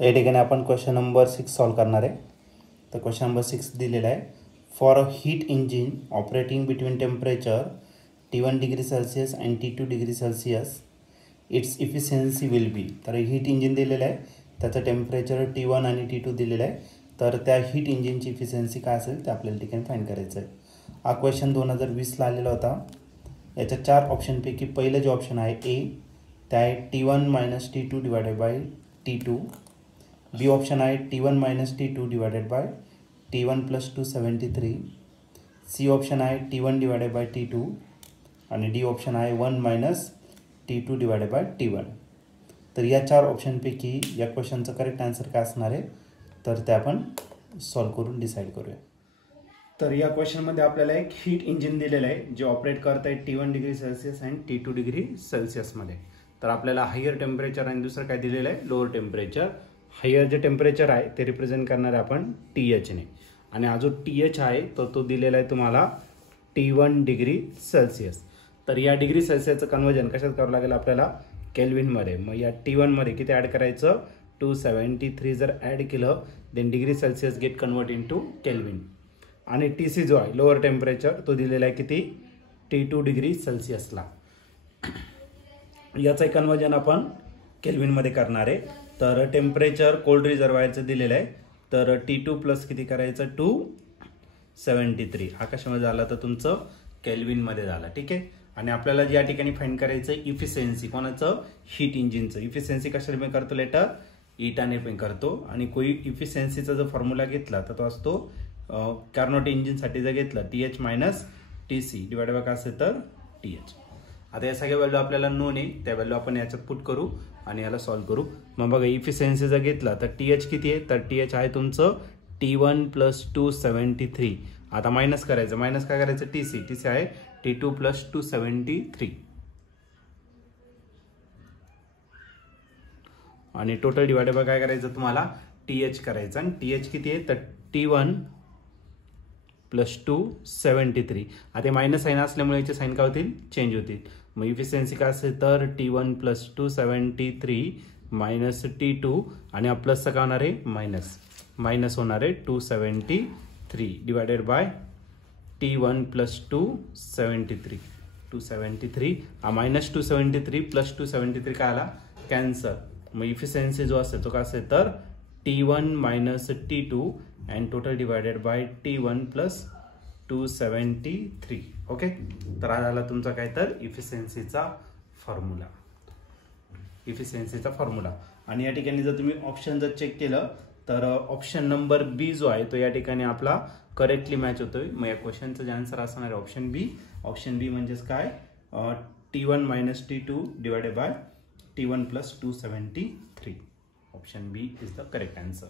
तर या ठिकाणी आपण क्वेश्चन नंबर 6 सॉल्व करणार आहे. तर क्वेश्चन नंबर 6 दिलेला आहे. For a heat engine operating between temperature T1 degree Celsius and T2 degree Celsius it's efficiency will be. तर हीट इंजिन दिलेलं आहे, त्याचं टेम्परेचर T1 आणि T2 दिलेलं आहे. तर त्या हीट इंजिनची इफिशियन्सी काय असेल ते आपल्याला ठिकाणी फाईंड करायचं आहे. हा क्वेश्चन 2020ला आलेला होता. याच्या 4 ऑप्शनपैकी पहिलं जे ऑप्शन आहे ए, ते आहे T1 minus T2 divided by T2. B option आहे T1 minus T2 divided by T1 plus 273. C option आहे T1 डिवायडेड बाय T2 आणि डी ऑप्शन आहे 1 minus T2 divided by T1. तर या 4 ऑप्शनपैकी या क्वेश्चनचं करेक्ट आन्सर काय असणार आहे तर ते आपण सॉल्व करून डिसाईड करूया. तर या क्वेश्चनमध्ये आपल्याला एक हीट इंजिन दिलेलं आहे जे ऑपरेट करत आहे T1 degree Celsius and T2 degree सेल्सियसमध्ये. तर आपल्याला हायर टेम्परेचर आणि दुसरं काय दिलेलं आहे लोअर टेम्परेचर. हायर जे टेम्परेचर आहे ते रिप्रेझेंट करणार आहे आपण TH ने, आणि हा जो TH आहे तो दिलेला आहे तुम्हाला T1 डिग्री सेल्सियस. तर या डिग्री सेल्सियसचं कन्वर्जन कशात करावं लागेल आपल्याला केल्विनमध्ये. मग या T1 मध्ये किती ॲड करायचं 273 जर ॲड केलं then degree Celsius get convert into kelvin. आणि TC जो आहे लोअर टेम्परेचर तो दिलेला आहे किती T2 डिग्री सेल्सियसला. याचं कन्वर्जन आपण केल्विनमध्ये करणार आहे. तर टेम्परेचर कोल्ड रिझर्वायरचं दिलेलं आहे. तर T2 प्लस किती करायचं 273 आकाशामध्ये झाला तर तुमचं केल्विनमध्ये झाला. ठीक आहे. आणि आपल्याला या ठिकाणी फाइंड करायचं इफिशियन्सी कोणाचं हीट इंजिनचं. इफिशियन्सी कशाने पण करतो लेटर ईटाने पण करतो. आणि कोई इफिशियन्सीचा जर फॉर्म्युला घेतला तर तो असतो कार्नोट इंजिनसाठी जर घेतला TH minus TC divide by काय असेल तर TH. आता या सगळ्या व्हॅल्यू आपल्याला नोन आहे, त्या व्हॅल्यू आपण याच्यात पुट करू आणि याला सॉल्व करू. मग बघा इफिशियन्सी जर घेतला तर TH किती आहे तर TH आहे तुमचं T1 प्लस 273. आता मायनस करायचं, मायनस काय करायचं TC आहे T2 प्लस 273 आणि टोटल डिवाइडेड बाय काय करायचं तुम्हाला TH करायचं. आणि TH किती आहे तर T1 प्लस 273. आता मायनस साईन असल्यामुळे याचे साईन काय होतील चेंज होतील. मग इफिशियन्सी काय असेल तर T1 प्लस 273 मायनस T2 आणि हा प्लसचा काय होणार आहे मायनस होणार आहे 273 डिवायडेड बाय T1 प्लस 273 हा मायनस 273 प्लस 273 काय आला कॅन्सर. मग इफिशियन्सी जो असेल तो काय असेल तर T1 minus T2 and total divided by T1 plus 273. Okay. तर हा झाला तुमचा काय तर इफिशियन्सीचा फॉर्म्युला. आणि या ठिकाणी जर तुम्ही ऑप्शन जर चेक केलं तर ऑप्शन नंबर बी जो आहे तो या ठिकाणी आपला करेक्टली मॅच होतोय. मग या क्वेश्चनचं जे आन्सर असणार आहे ऑप्शन बी म्हणजेच काय T1 minus T2 divided by T1 plus 273. Option B is the correct answer.